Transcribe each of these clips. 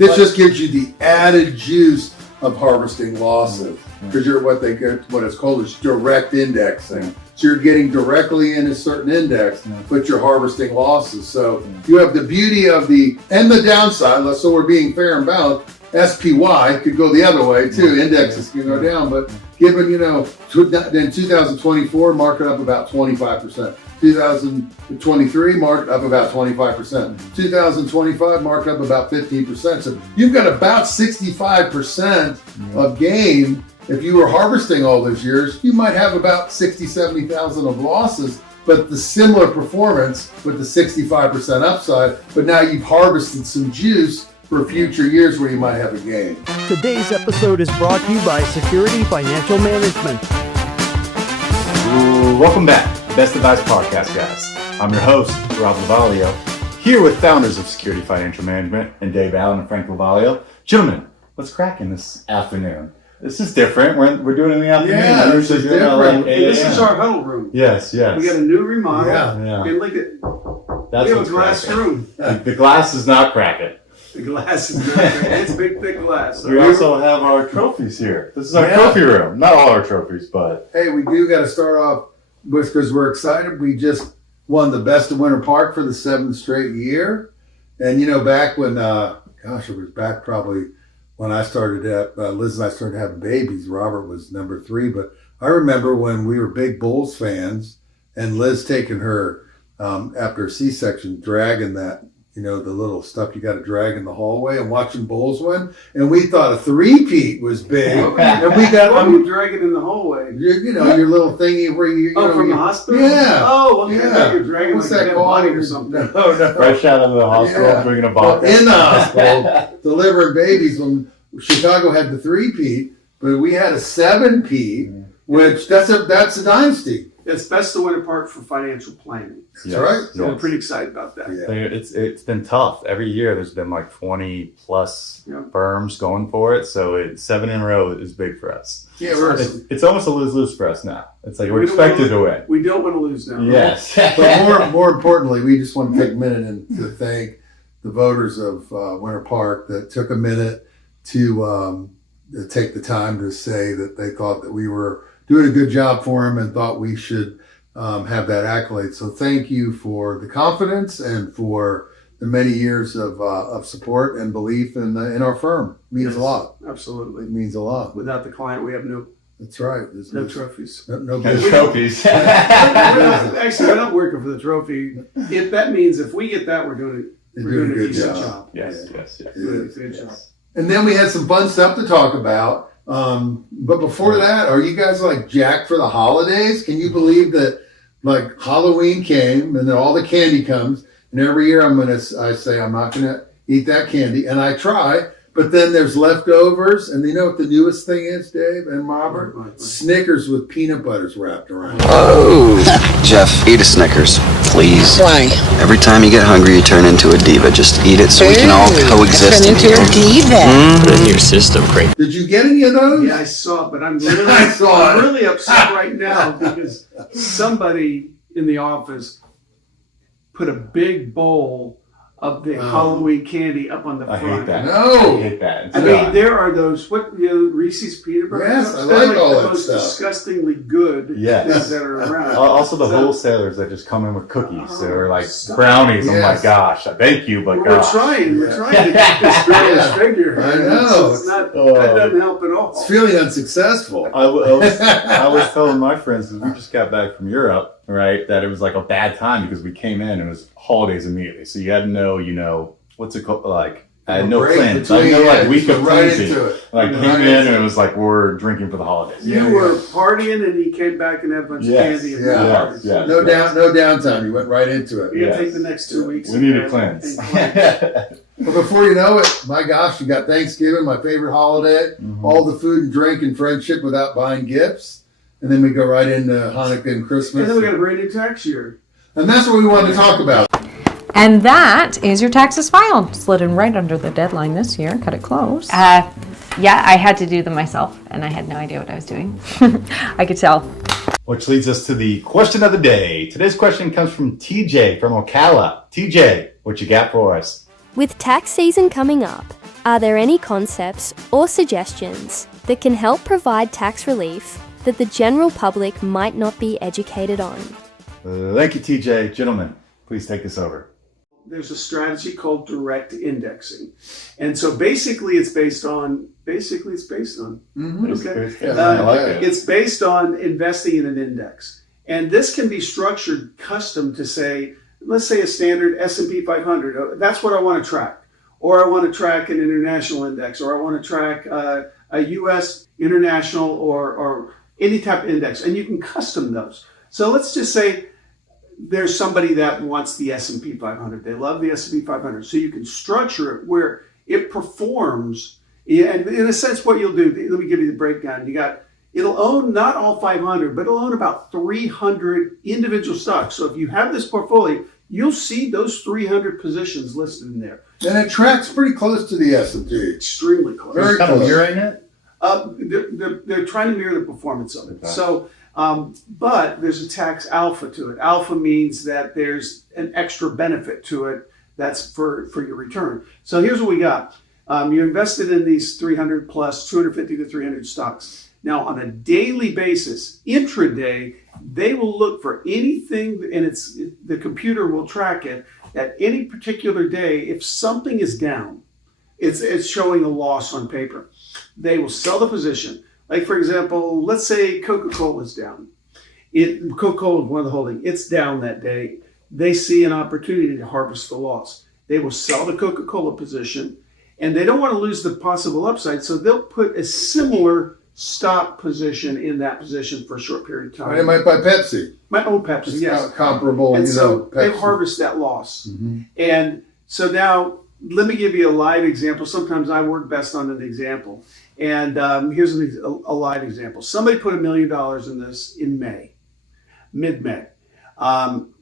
This just gives you the added juice of harvesting losses because you're what it's called is direct indexing. So you're getting directly in a certain index, but you're harvesting losses. So you have the beauty of and the downside. So we're being fair and balanced. SPY could go the other way too. Indexes can go down, but given in 2024, market up about 25%. 2023 market up about 25%. 2025 market up about 15%. So you've got about 65% of gain. If you were harvesting all those years, you might have about 60, 70,000 of losses, but the similar performance with the 65% upside. But now you've harvested some juice for future years where you might have a gain. Today's episode is brought to you by Security Financial Management. Welcome back to Best Advice Podcast, guys. I'm your host, Robert Lovaglio, here with founders of Security Financial Management and Dave Allen and Frank Lovaglio. Gentlemen, let's crack in this afternoon. This is different. We're doing it in the afternoon. Yeah, this is different. This is our huddle room. Yes. We got a new remodel. Yeah. And look at, That's we have a glass room. The glass is not cracking. The glass is good. It's big, thick glass. We also have our trophies here. This is our trophy room. Not all our trophies, but... Hey, we do got to start off with, because we're excited, we just won the Best of Winter Park for the 7th straight year. And, back when, it was back probably when I started, Liz and I started having babies. Robert was number 3. But I remember when we were big Bulls fans and Liz taking her, after a C-section, dragging that, the little stuff you got to drag in the hallway and watching Bulls win. And we thought a three-peat was big. And we got, what were you dragging in the hallway? Your little thingy where you from the hospital? Yeah. Oh, okay. I thought you were dragging What's like that a called? body or something. No. Fresh out of the hospital, bringing a vodka. In the hospital, delivering babies when Chicago had the 3-peat, but we had a 7-peat, which that's a dynasty. It's Best of Winter Park for financial planning. That's right. So we're pretty excited about that. Yeah. It's been tough. Every year there's been like 20 plus firms going for it. So 7 in a row is big for us. Yeah, it's almost a lose-lose for us now. It's like we're expected to win. We don't want to lose now. Yes. But more importantly, we just want to take a minute and to thank the voters of Winter Park that took a minute to take the time to say that they thought that we were doing a good job for them and thought we should have that accolade. So thank you for the confidence and for the many years of support and belief in our firm. It means a lot. Absolutely. It means a lot. Without the client, we have no... That's right. No trophies. No trophies. Actually, we're not working for the trophy. That means if we get that, we're doing a good job. Yes. Good job. And then we had some fun stuff to talk about. But before that, are you guys like jacked for the holidays? Can you believe that like Halloween came and then all the candy comes and every year I say I'm not going to eat that candy and I try, but then there's leftovers and you know what the newest thing is, Dave and Robert? Snickers with peanut butters wrapped around. Oh, Jeff, eat a Snickers, please. Why? Every time you get hungry, you turn into a diva. Just eat it so we can all coexist. Turn into a diva. Put it in your system, great. Did you get any of those? Yeah, I saw it, but I'm really upset right now because somebody in the office put a big bowl of the Halloween candy up on the front. I hate that. No. I hate that. I mean, there are those Reese's peanut butter Yes, cups. I They're like all the that most stuff. disgustingly good things that are around. Also, the wholesalers that just come in with cookies or like brownies. Yes. Oh my gosh! Thank you, but We're trying to get this girlish figure. I know. It's not, that doesn't help at all. It's feeling unsuccessful. I was telling my friends we just got back from Europe, right? That it was like a bad time because we came in and it was holidays immediately, so you had to know, what's it called? Like I had no plans. I had no like week of crazy. Like came in and it was like we're drinking for the holidays. You were partying and he came back and had a bunch of candy. And No downtime. You went right into it. You got to take the next 2 weeks. We need a cleanse. But before you know it, my gosh, you got Thanksgiving, my favorite holiday, all the food and drink and friendship without buying gifts. And then we go right into Hanukkah and Christmas. And then we got a brand new tax year. And that's what we wanted to talk about. And that is your taxes filed. Slid in right under the deadline this year. Cut it close. Yeah, I had to do them myself, and I had no idea what I was doing. I could tell. Which leads us to the question of the day. Today's question comes from TJ from Ocala. TJ, what you got for us? With tax season coming up, Are there any concepts or suggestions that can help provide tax relief that the general public might not be educated on? Thank you, TJ. Gentlemen, please take this over. There's a strategy called direct indexing. And so basically it's based on. Mm-hmm. Okay. Yeah, I like it. It's based on investing in an index. And this can be structured custom to say, let's say a standard S&P 500. That's what I want to track. Or I want to track an international index, or I want to track a U.S. international or any type of index. And you can custom those. So let's just say there's somebody that wants the S&P 500. They love the S&P 500. So you can structure it where it performs. And in a sense, what you'll do, let me give you the breakdown. It'll own not all 500, but it'll own about 300 individual stocks. So if you have this portfolio, you'll see those 300 positions listed in there. And it tracks pretty close to the S&P. Extremely close. Very Kind of close. mirroring it? They're trying to mirror the performance of it. Okay. So, but there's a tax alpha to it. Alpha means that there's an extra benefit to it that's for your return. So here's what we got. You invested in these 300 plus 250 to 300 stocks. Now, on a daily basis, intraday, they will look for anything, and the computer will track it at any particular day. If something is down, it's showing a loss on paper. They will sell the position. Like, for example, let's say Coca-Cola is down. Coca-Cola is one of the holding. It's down that day. They see an opportunity to harvest the loss. They will sell the Coca-Cola position, and they don't want to lose the possible upside, so they'll put a similar stock position in that position for a short period of time. They might buy Pepsi. My own Pepsi, It's yes. comparable, And so they Pepsi. harvest that loss. Mm-hmm. And so now, let me give you a live example. Sometimes I work best on an example. And here's a live example. Somebody put $1 million in this in May, mid-May.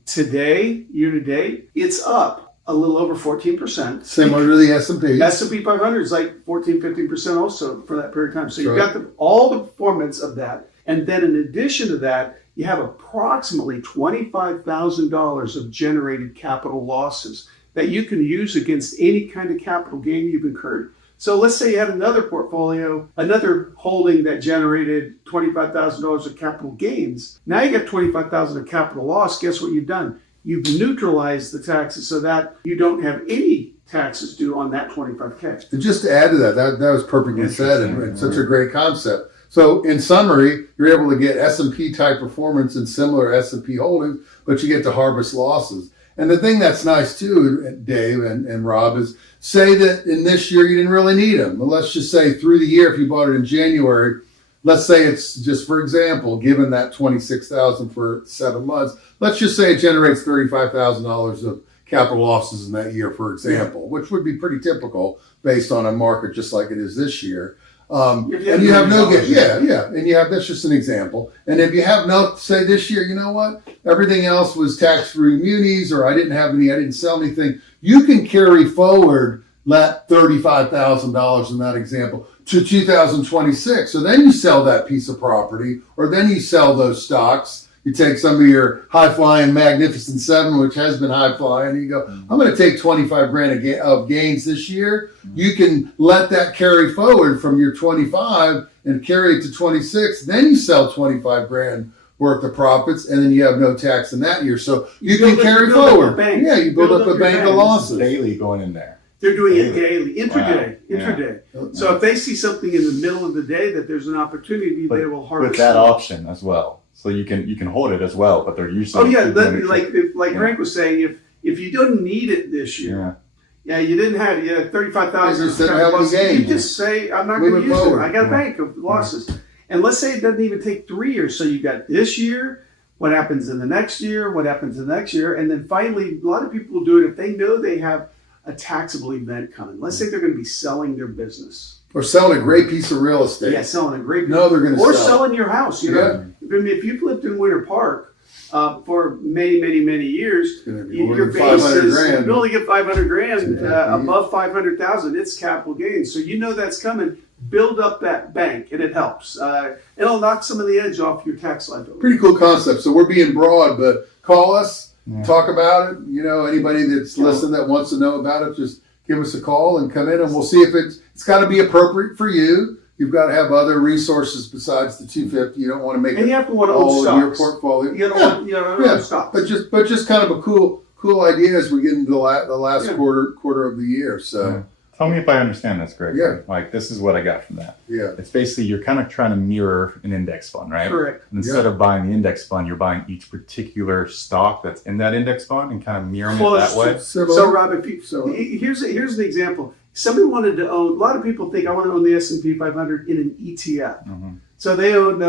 Today, year to date, it's up a little over 14%. Similar to the S&P. S&P 500 is like 14, 15% also for that period of time. So you've Right. got all the performance of that. And then in addition to that, you have approximately $25,000 of generated capital losses that you can use against any kind of capital gain you've incurred. So let's say you had another portfolio, another holding that generated $25,000 of capital gains. Now you got $25,000 of capital loss. Guess what you've done? You've neutralized the taxes so that you don't have any taxes due on that $25K. And just to add to that was perfectly said and such a great concept. So in summary, you're able to get S&P type performance in similar S&P holdings, but you get to harvest losses. And the thing that's nice too, Dave and Rob, is say that in this year you didn't really need them. But let's just say through the year, if you bought it in January, let's say it's just, for example, given that $26,000 for 7 months, let's just say it generates $35,000 of capital losses in that year, for example, which would be pretty typical based on a market just like it is this year. And you have no gain. And you have, that's just an example. And if you have no, say this year, you know what? Everything else was tax-free munis, or I didn't sell anything. You can carry forward that $35,000 in that example to 2026. So then you sell that piece of property, or then you sell those stocks. You take some of your high-flying Magnificent Seven, which has been high-flying, and you go, I'm going to take 25 grand of gains this year. You can let that carry forward from your 25 and carry it to 26. Then you sell 25 grand worth of profits, and then you have no tax in that year. So you can carry forward. Yeah, you build up a bank of losses. Daily going in there. They're doing it daily, intraday. Wow. So if they see something in the middle of the day that there's an opportunity, they will harvest. With that option as well. So you can hold it as well, but they're usually. Oh yeah, like Frank was saying, if you don't need it this year, you had 35,000. You just say, I'm not going to use it. I got a bank of losses, and let's say it doesn't even take 3 years. So you got this year. What happens in the next year? What happens in the next year? And then finally, a lot of people will do it if they know they have a taxable event coming. Let's say they're going to be selling their business. Or selling a great piece of real estate. Yeah, selling a great piece. No, they're going to sell. Or selling your house. You know, if you've lived in Winter Park for many, many, many years, your base is you only get 500 grand above 500,000. It's capital gains, so you know that's coming. Build up that bank, and it helps. It'll knock some of the edge off your tax liability. Pretty cool concept. So we're being broad, but call us, talk about it. You know, anybody that's listening that wants to know about it, just give us a call and come in, and we'll see if it's got to be appropriate for you. You've got to have other resources besides the 250. You don't want to make And you have to want to all own of your stocks. portfolio. You don't own stocks. But just kind of a cool idea as we get into the last Yeah. quarter of the year. So Tell me if I understand this correctly. Yeah. Like, this is what I got from that. yeah, It's basically you're kind of trying to mirror an index fund, right? Correct. And instead of buying the index fund, you're buying each particular stock that's in that index fund and kind of mirroring it that way. So, Rob, if you, So- here's the example. Somebody wanted to own. A lot of people think I want to own the S&P 500 in an ETF. So they own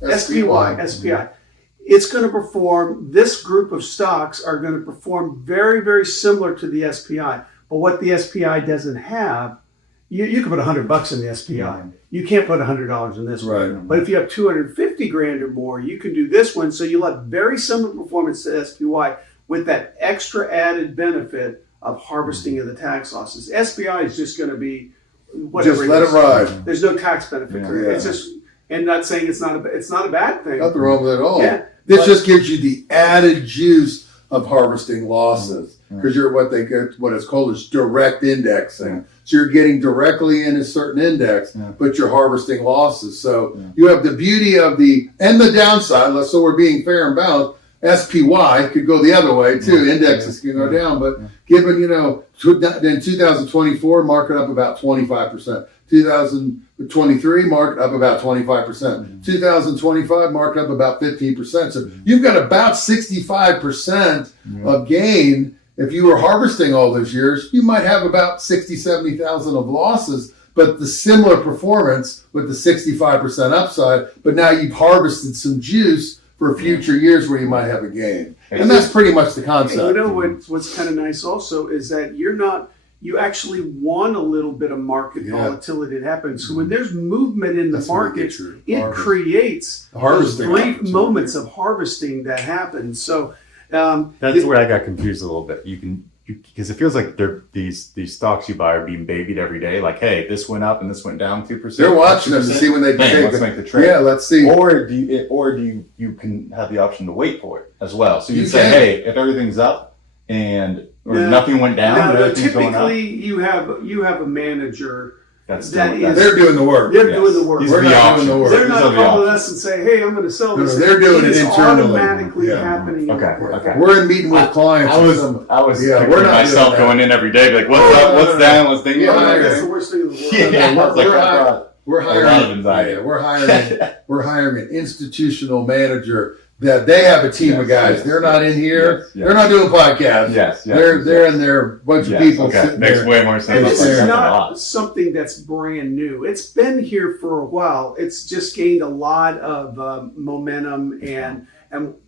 SPY. It's going to perform. This group of stocks are going to perform very, very similar to the SPI. But what the SPI doesn't have, you can put $100 in the SPI. You can't put $100 in this one. Right. But if you have 250 grand or more, you can do this one. So you'll have very similar performance to SPY with that extra added benefit of harvesting of the tax losses. SPI is just going to be whatever. just let it ride. There's no tax benefit to it. Yeah. It's just, and not saying it's not a bad thing. Nothing wrong with it at all. Yeah, This but- just gives you the added juice of harvesting losses because you're what it's called is direct indexing. So you're getting directly in a certain index, but you're harvesting losses. So you have the beauty of the downside. So we're being fair and balanced. SPY could go the other way too. Indexes can go down, but given in 2024, market up about 25%. 2023, market up about 25%. 2025, market up about 15%. So you've got about 65% of gain. If you were harvesting all those years, you might have about 60, 70,000 of losses, but the similar performance with the 65% upside, but now you've harvested some juice for future years where you might have a gain. And that's pretty much the concept. You know what's kind of nice also is that you actually want a little bit of market volatility that happens. So when there's movement in the market, it creates those Harvesting brief opportunity. moments of harvesting that happen. So That's where I got confused a little bit. Because it feels like these stocks you buy are being babied every day. Like, hey, this went up and this went down 2%. They're watching them to see when they Hey, let's make the trade. Yeah, let's see. Or do you can have the option to wait for it as well. So you You say, can. hey, if everything's up or nothing went down, but no, everything's going up. typically you have a manager That's They're doing the work. They're doing the work. These We're are the not doing the options. work. They're These not are the calling options. us and say, "Hey, I'm going to sell No, this." they're doing it is internally. automatically Yeah. happening. Okay. We're in meeting with clients. I was Yeah, picturing we're not myself doing that. going in every day, be like, what's up, what's down, what's thing. Yeah, That's the worst thing in the world. Yeah, I was like, We're a lot of hiring. anxiety. Yeah, we're hiring an institutional manager that they have a team of guys. yes, They're not in here. yes, yes. They're not doing podcasts. Yes, They're in there, bunch of people okay. sitting Makes there. way more sense. And It's this is there. not something that's brand new. It's been here for a while. It's just gained a lot of momentum, and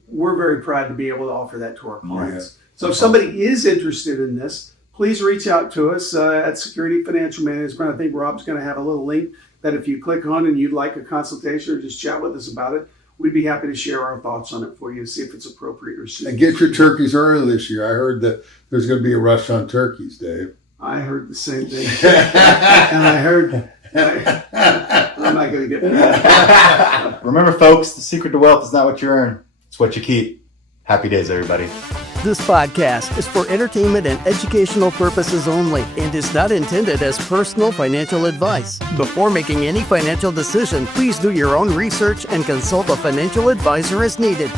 we're very proud to be able to offer that to our clients. So if somebody is interested in this, please reach out to us at Security Financial Management. I think Rob's going to have a little link that if you click on and you'd like a consultation or just chat with us about it, we'd be happy to share our thoughts on it for you and see if it's appropriate or suitable. And get your turkeys early this year. I heard that there's going to be a rush on turkeys, Dave. I heard the same thing. And I heard, I'm not going to get that. Remember, folks, the secret to wealth is not what you earn, it's what you keep. Happy days, everybody. This podcast is for entertainment and educational purposes only and is not intended as personal financial advice. Before making any financial decision, please do your own research and consult a financial advisor as needed.